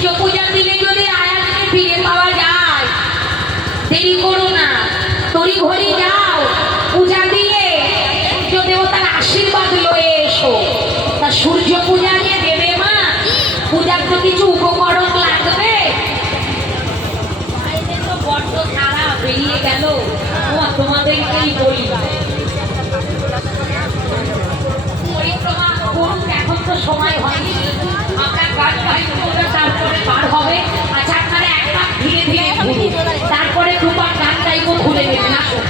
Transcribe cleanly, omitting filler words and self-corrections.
সূর্য পূজার দিনে যদি আয়াতকে ফিরে পাওয়া যায়, দেরি করো না, তড়িঘড়ি যাও, পূজা দিয়ে সূর্য দেবতার আশীর্বাদ লয়ে এসো। তা সূর্য পূজা নিয়ে দেবে মা, পূজার তো কিছু উপকরণ লাগবে। তো বড্ড তারা বেরিয়ে গেল, তোমাদেরকেই বলি পরিক্রমা করুন, এখন তো সময় হয়নি, আমরা গান গাই, তারপরে বার হবে। আচ্ছা আপনারা এক পাক ধীরে ধীরে ঘুরুন, তারপরে দুপাক গান গাইবো, ঘুরে নেবেন। আসুন।